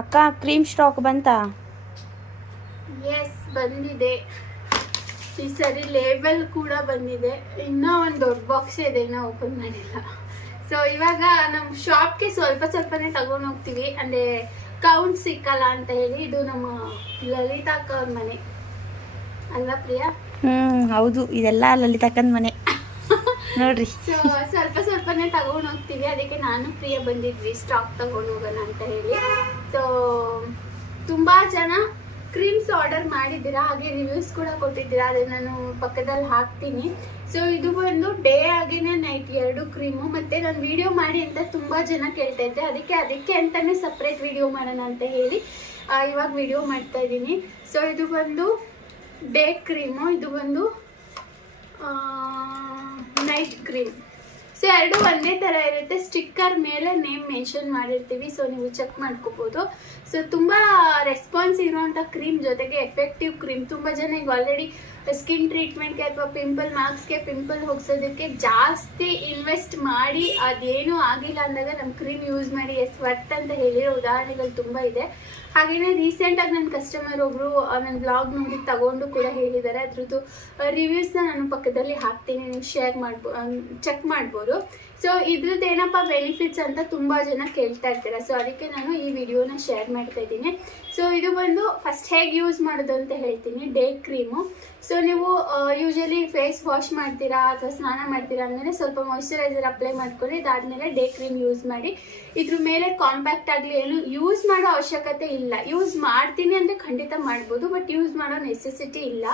ಅಕ್ಕ cream stock ಬಂತಾ? S ಬಂದಿದೆ. ಈ ಸರಿ ಲೇಬಲ್ ಕೂಡ ಬಂದಿದೆ. ಇನ್ನೂ ಒಂದು ದೊಡ್ಡ ಬಾಕ್ಸ್ ಇದೆ ಇನ್ನೂ ಓಪನ್ ಮಾಡಿಲ್ಲ. ಸೊ ಇವಾಗ ನಮ್ಮ ಶಾಪ್ಗೆ ಸ್ವಲ್ಪ ಸ್ವಲ್ಪನೇ ತಗೊಂಡು ಹೋಗ್ತೀವಿ. ಅಂದರೆ ಕೌಂಟ್ ಸಿಕ್ಕಲ್ಲ ಅಂತ ಹೇಳಿ ಇದು ನಮ್ಮ ಲಲಿತಾ ಅಕ್ಕ ಅವ್ರ ಮನೆ. ಅಲ್ವಾ ಪ್ರಿಯಾ? ಹ್ಞೂ ಹೌದು. ಇದೆಲ್ಲ ಲಲಿತಕ್ಕನ್ ಮನೆ. ನೋಡ್ರಿ. ಸೊ ಸ್ವಲ್ಪ ಸ್ವಲ್ಪನೇ ತಗೊಂಡು ಹೋಗ್ತೀವಿ. ಅದಕ್ಕೆ ನಾನು ಪ್ರಿಯ ಬಂದಿದ್ವಿ. ಸ್ಟಾಕ್ ತಗೊಂಡು ಹೋಗೋಣ ಅಂತ ಹೇಳಿ. ಸೊ ತುಂಬಾ ಜನ ಕ್ರೀಮ್ಸ್ ಆರ್ಡರ್ ಮಾಡಿದ್ದೀರಾ? ಹಾಗೆ ರಿವ್ಯೂಸ್ ಕೂಡ ಕೊಟ್ಟಿದ್ದೀರಾ? ಅದನ್ನ ನಾನು ಪಕ್ಕದಲ್ಲಿ ಹಾಕ್ತೀನಿ. ಸೊ ಇದು ಬಂದು ಡೇ ಆಗೇನೆ ನೈಟ್ ಎರಡು ಕ್ರೀಮು ಮತ್ತೆ ನಾನು ವಿಡಿಯೋ ಮಾಡಿ ಅಂತ ತುಂಬಾ ಜನ ಕೇಳ್ತಾ ಇದ್ದೆ. ಅದಕ್ಕೆ ಅದಕ್ಕೆ ಅಂತಲೇ ಸಪ್ರೇಟ್ ವಿಡಿಯೋ ಮಾಡೋಣ ಅಂತ ಹೇಳಿ ಇವಾಗ ವಿಡಿಯೋ ಮಾಡ್ತಾ ಇದ್ದೀನಿ. ಸೊ ಇದು ಬಂದು ಡೇ ಕ್ರೀಮು ಇದು ಬಂದು ನೈಟ್ ಕ್ರೀಮ್ ಸೊ ಎರಡು ಒಂದೇ ಥರ ಇರುತ್ತೆ. ಸ್ಟಿಕ್ಕರ್ ಮೇಲೆ ನೇಮ್ ಮೆನ್ಷನ್ ಮಾಡಿರ್ತೀವಿ. ಸೊ ನೀವು ಚೆಕ್ ಮಾಡ್ಕೋಬೋದು. ಸೊ ತುಂಬ ರೆಸ್ಪಾನ್ಸ್ ಇರುವಂಥ ಕ್ರೀಮ್ ಜೊತೆಗೆ ಎಫೆಕ್ಟಿವ್ ಕ್ರೀಮ್ ತುಂಬ ಜನ ಈಗ ಆಲ್ರೆಡಿ ಸ್ಕಿನ್ ಟ್ರೀಟ್ಮೆಂಟ್ಗೆ ಅಥವಾ ಪಿಂಪಲ್ ಮಾರ್ಕ್ಸ್ಗೆ ಪಿಂಪಲ್ ಹೋಗ್ಸೋದಕ್ಕೆ ಜಾಸ್ತಿ ಇನ್ವೆಸ್ಟ್ ಮಾಡಿ ಅದೇನೂ ಆಗಿಲ್ಲ ಅಂದಾಗ ನಮ್ಮ ಕ್ರೀಮ್ ಯೂಸ್ ಮಾಡಿ ಎಸ್ ವರ್ತ್ ಅಂತ ಹೇಳಿರೋ ಉದಾಹರಣೆಗಳು ತುಂಬ ಇದೆ. ಹಾಗೆಯೇ ರೀಸೆಂಟಾಗಿ ನನ್ನ ಕಸ್ಟಮರ್ ಒಬ್ಬರು ನನ್ನ ಬ್ಲಾಗ್ ನೋಡಿ ತಗೊಂಡು ಕೂಡ ಹೇಳಿದ್ದಾರೆ. ಅದ್ರದ್ದು ರಿವ್ಯೂಸ್ನ ನಾನು ಪಕ್ಕದಲ್ಲಿ ಹಾಕ್ತೀನಿ, ನೀವು ಶೇರ್ ಮಾಡ್ಬೋ ಚೆಕ್ ಮಾಡ್ಬೋದು. ಸೊ ಇದ್ರದ್ದು ಏನಪ್ಪ ಬೆನಿಫಿಟ್ಸ್ ಅಂತ ತುಂಬ ಜನ ಕೇಳ್ತಾ ಇರ್ತಾರೆ. ಸೊ ಅದಕ್ಕೆ ನಾನು ಈ ವಿಡಿಯೋನ ಶೇರ್ ಮಾಡ್ತಾ ಇದ್ದೀನಿ. ಸೊ ಇದು ಬಂದು ಫಸ್ಟ್ ಹೇಗೆ ಯೂಸ್ ಮಾಡೋದು ಅಂತ ಹೇಳ್ತೀನಿ. ಡೇ ಕ್ರೀಮು ಸೊ ನೀವು ಯೂಶಲಿ ಫೇಸ್ ವಾಶ್ ಮಾಡ್ತೀರಾ ಅಥವಾ ಸ್ನಾನ ಮಾಡ್ತೀರಾ ಅಂದಮೇಲೆ ಸ್ವಲ್ಪ ಮಾಯಶ್ಚರೈಸರ್ ಅಪ್ಲೈ ಮಾಡ್ಕೊಳ್ಳಿ. ಇದಾದಮೇಲೆ ಡೇ ಕ್ರೀಮ್ ಯೂಸ್ ಮಾಡಿ. ಇದ್ರ ಮೇಲೆ ಕಾಂಪ್ಯಾಕ್ಟ್ ಆಗಲಿ ಏನು ಯೂಸ್ ಮಾಡೋ ಅವಶ್ಯಕತೆ ಇಲ್ಲ. ಯೂಸ್ ಮಾಡ್ತೀನಿ ಅಂದರೆ ಖಂಡಿತ ಮಾಡ್ಬೋದು ಬಟ್ ಯೂಸ್ ಮಾಡೋ ನೆಸೆಸಿಟಿ ಇಲ್ಲ.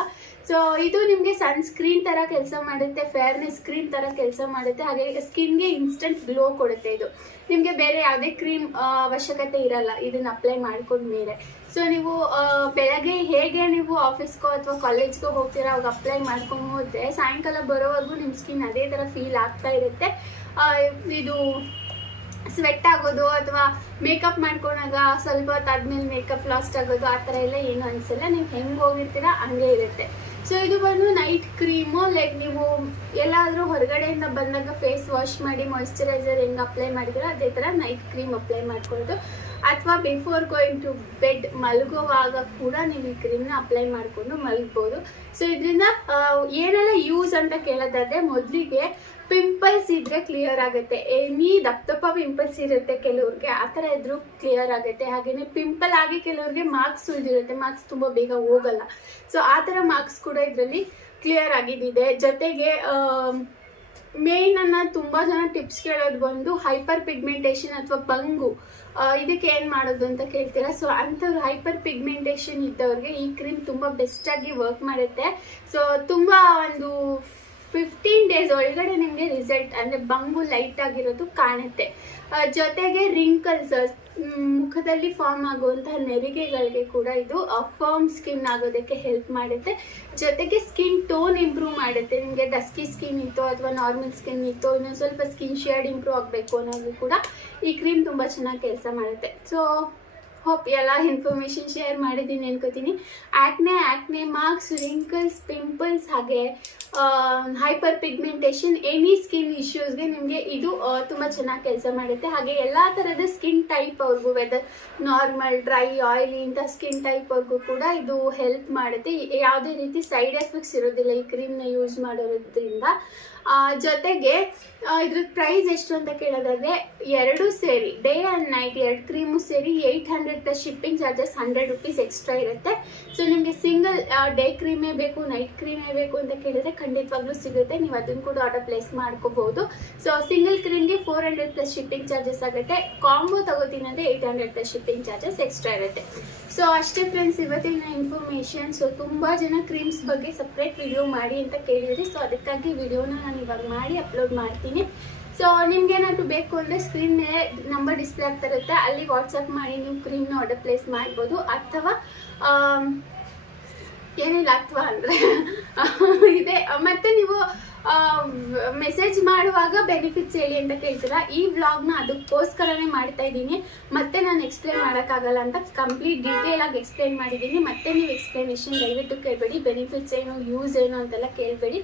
ಸೊ ಇದು ನಿಮಗೆ ಸನ್ಸ್ಕ್ರೀನ್ ಥರ ಕೆಲಸ ಮಾಡುತ್ತೆ ಫೇರ್ನೆಸ್ ಸ್ಕ್ರೀನ್ ಥರ ಕೆಲಸ ಮಾಡುತ್ತೆ. ಹಾಗೆ ಸ್ಕಿನ್ಗೆ ಇನ್ಸ್ಟಂಟ್ ಗ್ಲೋ ಕೊಡುತ್ತೆ ಇದು. ನಿಮಗೆ ಬೇರೆ ಯಾವುದೇ ಕ್ರೀಮ್ ಅವಶ್ಯಕತೆ ಇರಲ್ಲ. ಇದನ್ನು ಅಪ್ಲೈ ಮಾಡ್ಕೊಂಡ್ಮೇಲೆ. ಸೊ ನೀವು ಬೆಳಗ್ಗೆ ಹೇಗೆ ನೀವು ಆಫೀಸ್ಗೋ ಅಥವಾ ಕಾಲೇಜ್ಗೋ ಹೋಗ್ತೀರಾ? ಅವಾಗ ಅಪ್ಲೈ ಮಾಡ್ಕೊಂಡು ಹೋದರೆ ಸಾಯಂಕಾಲ ಬರೋವರೆಗೂ ನಿಮ್ಮ ಸ್ಕಿನ್ ಅದೇ ಥರ ಫೀಲ್ ಆಗ್ತಾ ಇರುತ್ತೆ. ಇದು ಸ್ವೆಟ್ ಆಗೋದು ಅಥವಾ ಮೇಕಪ್ ಮಾಡ್ಕೊಂಡಾಗ ಸ್ವಲ್ಪ ಹೊತ್ತಾದ್ಮೇಲೆ ಮೇಕಪ್ ಲಾಸ್ಟ್ ಆಗೋದು ಆ ಥರ ಎಲ್ಲ ಏನು ಅನಿಸಲ್ಲ. ನೀವು ಹೆಂಗೆ ಹೋಗಿರ್ತೀರಾ? ಹಂಗೆ ಇರುತ್ತೆ. ಸೊ ಇದು ಬಂದು ನೈಟ್ ಕ್ರೀಮು ಲೈಕ್ ನೀವು ಎಲ್ಲಾದರೂ ಹೊರಗಡೆಯಿಂದ ಬಂದಾಗ ಫೇಸ್ ವಾಶ್ ಮಾಡಿ ಮಾಯಿಶ್ಚರೈಸರ್ ಹೆಂಗೆ ಅಪ್ಲೈ ಮಾಡಿದ್ರೆ ಅದೇ ಥರ ನೈಟ್ ಕ್ರೀಮ್ ಅಪ್ಲೈ ಮಾಡ್ಕೊಳ್ಳೋದು ಅಥವಾ ಬಿಫೋರ್ ಗೋಯಿಂಗ್ ಟು ಬೆಡ್ ಮಲಗುವಾಗ ಕೂಡ ನೀವು ಈ ಕ್ರೀಮ್ನ ಅಪ್ಲೈ ಮಾಡಿಕೊಂಡು ಮಲಗ್ಬೋದು. ಸೊ ಇದರಿಂದ ಏನೆಲ್ಲ ಯೂಸ್ ಅಂತ ಕೇಳೋದಾದ್ರೆ ಮೊದಲಿಗೆ ಪಿಂಪಲ್ಸ್ ಇದ್ರೆ ಕ್ಲಿಯರ್ ಆಗುತ್ತೆ. ಎನಿ ದಪ್ಪ ದಪ್ಪ ಪಿಂಪಲ್ಸ್ ಇರುತ್ತೆ ಕೆಲವ್ರಿಗೆ, ಆ ಥರ ಇದ್ರೂ ಕ್ಲಿಯರ್ ಆಗುತ್ತೆ. ಹಾಗೆಯೇ ಪಿಂಪಲ್ ಆಗಿ ಕೆಲವ್ರಿಗೆ ಮಾರ್ಕ್ಸ್ ಉಳಿದಿರುತ್ತೆ. ಮಾರ್ಕ್ಸ್ ತುಂಬ ಬೇಗ ಹೋಗಲ್ಲ. ಸೊ ಆ ಥರ ಮಾರ್ಕ್ಸ್ ಕೂಡ ಇದರಲ್ಲಿ ಕ್ಲಿಯರ್ ಆಗಿದ್ದಿದೆ. ಜೊತೆಗೆ ಮೇನ್ ಅನ್ನ ತುಂಬಾ ಜನ ಟಿಪ್ಸ್ ಕೇಳೋದು ಬಂದು ಹೈಪರ್ ಪಿಗ್ಮೆಂಟೇಷನ್ ಅಥವಾ ಪಂಗು ಇದಕ್ಕೆ ಏನು ಮಾಡೋದು ಅಂತ ಕೇಳ್ತೀರಾ? ಸೊ ಅಂಥವ್ರು ಹೈಪರ್ ಪಿಗ್ಮೆಂಟೇಷನ್ ಇದ್ದವ್ರಿಗೆ ಈ ಕ್ರೀಮ್ ತುಂಬ ಬೆಸ್ಟಾಗಿ ವರ್ಕ್ ಮಾಡುತ್ತೆ. ಸೊ ತುಂಬ ಒಂದು ಫಿಫ್ಟೀನ್ ಡೇಸ್ ಒಳಗಡೆ ನಿಮಗೆ ರಿಸಲ್ಟ್ ಅಂದರೆ ಬಂಗು ಲೈಟ್ ಆಗಿರೋದು ಕಾಣುತ್ತೆ. ಜೊತೆಗೆ ರಿಂಕಲ್ಸ್ ಮುಖದಲ್ಲಿ ಫಾರ್ಮ್ ಆಗುವಂತಹ ನೆರಿಗೆಗಳಿಗೆ ಕೂಡ ಇದು ಫರ್ಮ್ ಸ್ಕಿನ್ ಆಗೋದಕ್ಕೆ ಹೆಲ್ಪ್ ಮಾಡುತ್ತೆ. ಜೊತೆಗೆ ಸ್ಕಿನ್ ಟೋನ್ ಇಂಪ್ರೂವ್ ಮಾಡುತ್ತೆ. ನಿಮಗೆ ಡಸ್ಕಿ ಸ್ಕಿನ್ ಇತ್ತು ಅಥವಾ ನಾರ್ಮಲ್ ಸ್ಕಿನ್ ಇತ್ತು, ಇನ್ನೊಂದು ಸ್ವಲ್ಪ ಸ್ಕಿನ್ ಶೇಡ್ ಇಂಪ್ರೂವ್ ಆಗಬೇಕು ಅನ್ನೋದು ಕೂಡ ಈ ಕ್ರೀಮ್ ತುಂಬ ಚೆನ್ನಾಗಿ ಕೆಲಸ ಮಾಡುತ್ತೆ. ಸೊ ಹೋಪ್ ಎಲ್ಲ ಇನ್ಫಾರ್ಮೇಷನ್ ಶೇರ್ ಮಾಡಿದ್ದೀನಿ ಅನ್ಕೋತೀನಿ. Acne acne marks wrinkles pimples ಹಾಗೆ ಹೈಪರ್ ಪಿಗ್ಮೆಂಟೇಷನ್ ಎನಿ ಸ್ಕಿನ್ ಇಶ್ಯೂಸ್ಗೆ ನಿಮಗೆ ಇದು ತುಂಬ ಚೆನ್ನಾಗಿ ಕೆಲಸ ಮಾಡುತ್ತೆ. ಹಾಗೆ ಎಲ್ಲ ಥರದ ಸ್ಕಿನ್ ಟೈಪ್ ಅವ್ರಿಗೂ ವೆದರ್ ನಾರ್ಮಲ್ ಡ್ರೈ ಆಯಿಲಿ ಇಂಥ ಸ್ಕಿನ್ ಟೈಪ್ ಅವ್ರಿಗೂ ಕೂಡ ಇದು ಹೆಲ್ಪ್ ಮಾಡುತ್ತೆ. ಯಾವುದೇ ರೀತಿ ಸೈಡ್ ಎಫೆಕ್ಟ್ಸ್ ಇರೋದಿಲ್ಲ ಈ ಕ್ರೀಮ್ನ ಯೂಸ್ ಮಾಡೋದ್ರಿಂದ. ಜೊತೆಗೆ ಇದ್ರ ಪ್ರೈಸ್ ಎಷ್ಟು ಅಂತ ಕೇಳೋದಾದರೆ, ಎರಡು ಸೇರಿ ಡೇ ಆ್ಯಂಡ್ ನೈಟ್ ಎರಡು ಕ್ರೀಮು ಸೇರಿ eight hundred plus shipping charges hundred rupees extra ಇರುತ್ತೆ. ಸೊ ನಿಮಗೆ ಸಿಂಗಲ್ ಡೇ ಕ್ರೀಮೇ ಬೇಕು ನೈಟ್ ಕ್ರೀಮೇ ಬೇಕು ಅಂತ ಕೇಳಿದ್ರೆ ಖಂಡಿತವಾಗ್ಲೂ ಸಿಗುತ್ತೆ. ನೀವು ಅದನ್ನು ಕೂಡ ಆರ್ಡರ್ ಪ್ಲೇಸ್ ಮಾಡ್ಕೋಬಹುದು. So single ಕ್ರೀಮ್ಗೆ four hundred plus shipping charges ಆಗುತ್ತೆ. ಕಾಂಬೋ ತಗೋತೀನಿ ಅಂದರೆ eight hundred plus shipping charges extra ಇರುತ್ತೆ. ಸೊ ಅಷ್ಟೇ ಫ್ರೆಂಡ್ಸ್ ಇವತ್ತಿನ ಇನ್ಫಾರ್ಮೇಷನ್ ಸೊ ತುಂಬ ಜನ ಕ್ರೀಮ್ಸ್ ಬಗ್ಗೆ ಸಪ್ರೇಟ್ ವಿಡಿಯೋ ಮಾಡಿ ಅಂತ ಕೇಳಿದ್ರಿ ಸೊ ಅದಕ್ಕಾಗಿ ವಿಡಿಯೋನ ನಾನು ಇವಾಗ ಮಾಡಿ ಅಪ್ಲೋಡ್ ಮಾಡ್ತೀನಿ. ಸೊ ನಿಮ್ಗೆ ಏನಾದರೂ ಬೇಕು ಅಂದರೆ ಸ್ಕ್ರೀನ್ ಮೇಲೆ ನಂಬರ್ ಡಿಸ್ಪ್ಲೇ ಆಗ್ತಾ ಇರುತ್ತೆ. ಅಲ್ಲಿ ವಾಟ್ಸಪ್ ಮಾಡಿ ನೀವು ಕ್ರೀಮ್ನ ಆರ್ಡರ್ ಪ್ಲೇಸ್ ಮಾಡ್ಬೋದು. ಅಥವಾ ಏನಿಲ್ಲ ಅಥವಾ ಅಂದರೆ? ಇದೆ. ಮತ್ತೆ ನೀವು ಮೆಸೇಜ್ ಮಾಡುವಾಗ ಬೆನಿಫಿಟ್ಸ್ ಹೇಳಿ ಅಂತ ಕೇಳ್ತೀರಾ? ಈ ವ್ಲಾಗ್ನ ಅದಕ್ಕೋಸ್ಕರನೇ ಮಾಡ್ತಾ ಇದ್ದೀನಿ. ಮತ್ತೆ ನಾನು ಎಕ್ಸ್ಪ್ಲೇನ್ ಮಾಡೋಕ್ಕಾಗಲ್ಲ ಅಂತ ಕಂಪ್ಲೀಟ್ ಡೀಟೇಲ್ ಆಗಿ ಎಕ್ಸ್ಪ್ಲೇನ್ ಮಾಡಿದ್ದೀನಿ. ಮತ್ತೆ ನೀವು ಎಕ್ಸ್ಪ್ಲನೇಷನ್ ದಯವಿಟ್ಟು ಕೇಳಬೇಡಿ. ಬೆನಿಫಿಟ್ಸ್ ಏನು ಯೂಸ್ ಏನು ಅಂತೆಲ್ಲ ಕೇಳಬೇಡಿ.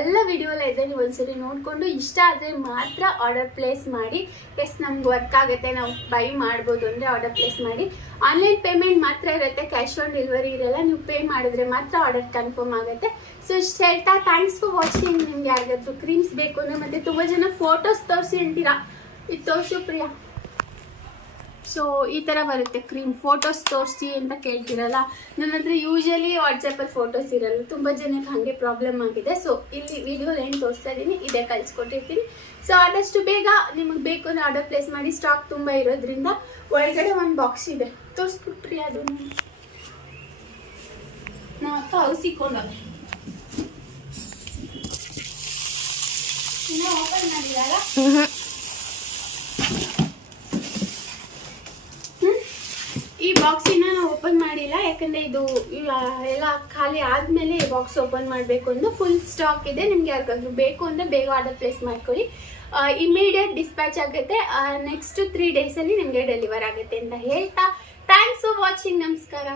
ಎಲ್ಲ ವಿಡಿಯೋಲ್ಲ ಇದೆ, ನೀವು ಒಂದ್ಸರಿ ನೋಡಿಕೊಂಡು ಇಷ್ಟ ಆದರೆ ಮಾತ್ರ ಆರ್ಡರ್ ಪ್ಲೇಸ್ ಮಾಡಿ. ಎಸ್ ನಮ್ಗೆ ವರ್ಕ್ ಆಗುತ್ತೆ, ನಾವು ಬೈ ಮಾಡ್ಬೋದು ಅಂದರೆ ಆರ್ಡರ್ ಪ್ಲೇಸ್ ಮಾಡಿ. ಆನ್ಲೈನ್ ಪೇಮೆಂಟ್ ಮಾತ್ರ ಇರುತ್ತೆ ಕ್ಯಾಶ್ ಆನ್ ಡೆಲಿವರಿ ಇರಲ್ಲ. ನೀವು ಪೇ ಮಾಡಿದ್ರೆ ಮಾತ್ರ ಆರ್ಡರ್ ಕನ್ಫರ್ಮ್ ಆಗುತ್ತೆ. ಸೊ ಇಷ್ಟು ಹೇಳ್ತಾ ಥ್ಯಾಂಕ್ಸ್ ಫಾರ್ ವಾಚಿಂಗ್ ನಿಮ್ಗೆ ಯಾವ್ದಾದ್ರು ಕ್ರೀಮ್ಸ್ ಬೇಕು ಅಂದ್ರೆ ಮತ್ತೆ ತುಂಬ ಜನ ಫೋಟೋಸ್ ತೋರಿಸಿ ಅಂತೀರಾ? ಇದು ತೋರಿಸು ಪ್ರಿಯಾ. ಸೊ ಈ ಥರ ಬರುತ್ತೆ ಕ್ರೀಮ್ ಫೋಟೋಸ್ ತೋರಿಸಿ ಅಂತ ಕೇಳ್ತಿರಲ್ಲ? ನನ್ನ ಹತ್ರ ಯೂಶಲಿ ವಾಟ್ಸಪ್ಪಲ್ಲಿ ಫೋಟೋಸ್ ಇರಲ್ಲ. ತುಂಬ ಜನಕ್ಕೆ ಹಾಗೆ ಪ್ರಾಬ್ಲಮ್ ಆಗಿದೆ. ಸೊ ಇಲ್ಲಿ ವಿಡಿಯೋ ಏನು ತೋರಿಸ್ತಾ ಇದ್ದೀನಿ. ಇದೇ ಕಳಿಸ್ಕೊಟ್ಟಿರ್ತೀನಿ. ಸೊ ಆದಷ್ಟು ಬೇಗ ನಿಮಗೆ ಬೇಕು ಅಂದರೆ ಆರ್ಡರ್ ಪ್ಲೇಸ್ ಮಾಡಿ. ಸ್ಟಾಕ್ ತುಂಬ ಇರೋದ್ರಿಂದ ಒಳಗಡೆ ಒಂದು ಬಾಕ್ಸ್ ಇದೆ. ತೋರಿಸ್ಬಿಟ್ರಿ ಅದು ನಾವು ಅಕ್ಕ ಔಸಿಕೊಂಡವ್ರೆ ಮಾಡಿದಾರ ಹ್ಮ್? ಈ ನಾವು ಓಪನ್ ಮಾಡಿಲ್ಲ, ಯಾಕಂದ್ರೆ ಇದು ಎಲ್ಲ ಖಾಲಿ ಆದ್ಮೇಲೆ ಈ ಬಾಕ್ಸ್ ಓಪನ್ ಮಾಡಬೇಕು ಅಂದ್ರೆ ಫುಲ್ ಸ್ಟಾಕ್ ಇದೆ. ನಿಮ್ಗೆ ಯಾರಿಗಾದ್ರು ಬೇಕು ಅಂದ್ರೆ ಬೇಗ ಆರ್ಡರ್ ಪ್ಲೇಸ್ ಮಾಡ್ಕೊಳ್ಳಿ. ಇಮಿಡಿಯೇಟ್ ಡಿಸ್ಪ್ಯಾಚ್ ಆಗುತ್ತೆ. ನೆಕ್ಸ್ಟ್ ತ್ರೀ ಡೇಸಲ್ಲಿ ನಿಮಗೆ ಡೆಲಿವರ್ ಆಗುತ್ತೆ ಅಂತ ಹೇಳ್ತಾ. ಥ್ಯಾಂಕ್ಸ್ ಫಾರ್ ವಾಚಿಂಗ್ ನಮಸ್ಕಾರ.